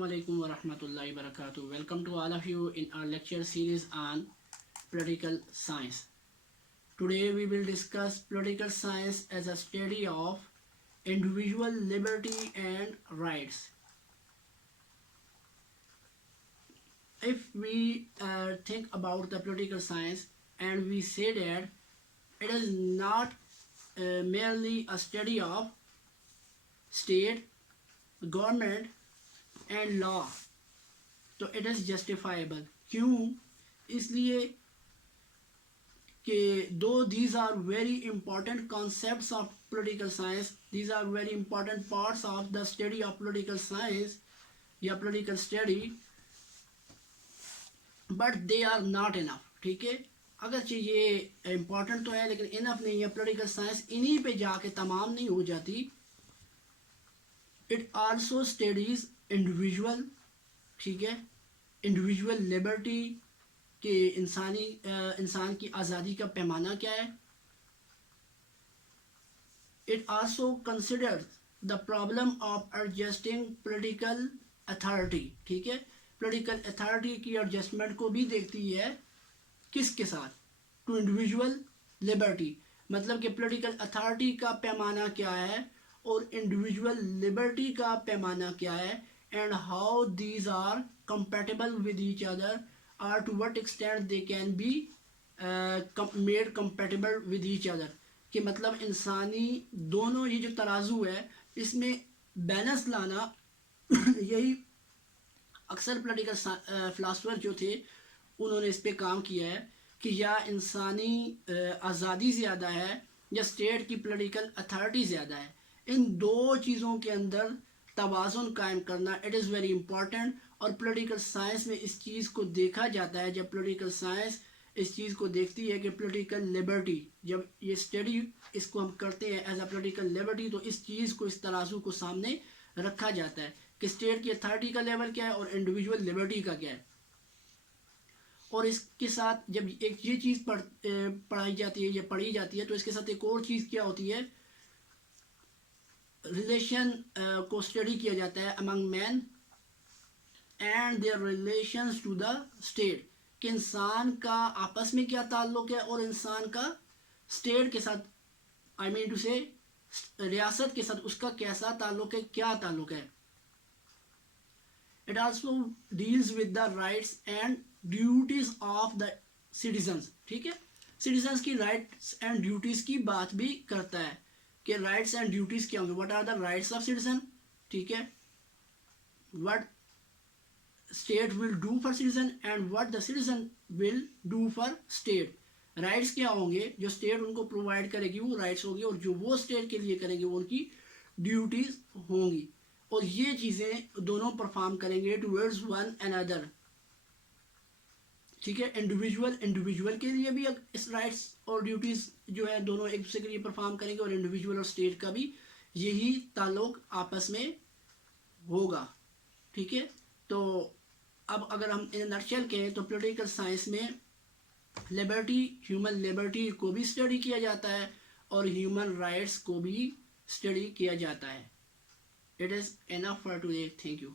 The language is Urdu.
Assalamu alaikum wa rahmatullahi wa barakatuh. Welcome to all of you in our lecture series on political science. Today we will discuss political science as a study of individual liberty and rights. If we think about the political science and we say that it is not merely a study of state, government and law, تو it is justifiable. کیوں؟ اس لیے کہ these are very important concepts of political science, these are very important parts of the study of political science یا political study, but they are not enough. ٹھیک ہے، اگرچہ یہ امپورٹنٹ تو ہے لیکن انف نہیں ہے. پولیٹیکل سائنس انہی پہ جا کے تمام نہیں ہو جاتی. اٹ آلسو اسٹڈیز انڈیویژول، ٹھیک ہے، انڈیویژول لبرٹی کہ انسان کی آزادی کا پیمانہ کیا ہے. It also consider the problem of adjusting political authority, ٹھیک ہے، پولیٹیکل اتھارٹی کی ایڈجسٹمنٹ کو بھی دیکھتی ہے. کس کے ساتھ؟ ٹو انڈیویژول لبرٹی، مطلب کہ پولیٹیکل اتھارٹی کا پیمانہ کیا ہے اور انڈیویژول لبرٹی کا پیمانہ کیا ہے، and how these are compatible with each other or to what extent they can be made compatible with each other. کہ مطلب انسانی دونوں یہ جو ترازو ہے اس میں بیلنس لانا یہی اکثر پولیٹیکل فلاسفر جو تھے انہوں نے اس پہ کام کیا ہے کہ یا انسانی آزادی زیادہ ہے یا اسٹیٹ کی پولیٹیکل اتھارٹی زیادہ ہے. ان دو چیزوں کے اندر توازن قائم کرنا اٹ از ویری امپورٹنٹ. اور پولیٹیکل سائنس میں اس چیز کو دیکھا جاتا ہے. جب پولیٹیکل سائنس اس چیز کو دیکھتی ہے کہ پولیٹیکل لبرٹی، جب یہ اسٹڈی اس کو ہم کرتے ہیں ایز اے پولیٹیکل لبرٹی، تو اس چیز کو، اس ترازو کو سامنے رکھا جاتا ہے کہ اسٹیٹ کی اتھارٹی کا لیول کیا ہے اور انڈیویژول لبرٹی کا کیا ہے. اور اس کے ساتھ جب ایک یہ چیز پڑھائی جاتی ہے یا پڑھی جاتی ہے تو اس کے ساتھ ایک اور چیز کیا ہوتی ہے، ریلیشن کو اسٹڈی کیا جاتا ہے among man and their relations to the state, کہ انسان کا آپس میں کیا تعلق ہے اور انسان کا اسٹیٹ کے ساتھ، آئی مین ٹو سے ریاست کے ساتھ اس کا کیسا تعلق ہے، کیا تعلق ہے. It also deals with the rights and duties of the citizens. ٹھیک ہے، citizens کی rights and duties کی بات بھی کرتا ہے کہ rights and duties کیا ہوں گے. What are the rights of citizen؟ ٹھیک ہے، what state will do for citizen and what the citizen will do for state. Rights کیا ہوں گے جو اسٹیٹ ان کو پرووائڈ کرے گی وہ رائٹس ہوں گی، اور جو وہ اسٹیٹ کے لیے کریں گے وہ ان کی ڈیوٹیز ہوں گی. اور یہ چیزیں دونوں پرفارم کریں گے ٹوورڈز ون اینڈ ادر. ٹھیک ہے، انڈیویژول کے لیے بھی اس رائٹس اور ڈیوٹیز جو ہے دونوں ایک دوسرے کے لیے پرفارم کریں گے، اور انڈیویژول اور اسٹیٹ کا بھی یہی تعلق آپس میں ہوگا. ٹھیک ہے، تو اب اگر ہم ان نٹشل کہیں تو پولیٹیکل سائنس میں لبرٹی، ہیومن لبرٹی کو بھی اسٹڈی کیا جاتا ہے اور ہیومن رائٹس کو بھی اسٹڈی کیا جاتا ہے. It is enough for today. Thank you.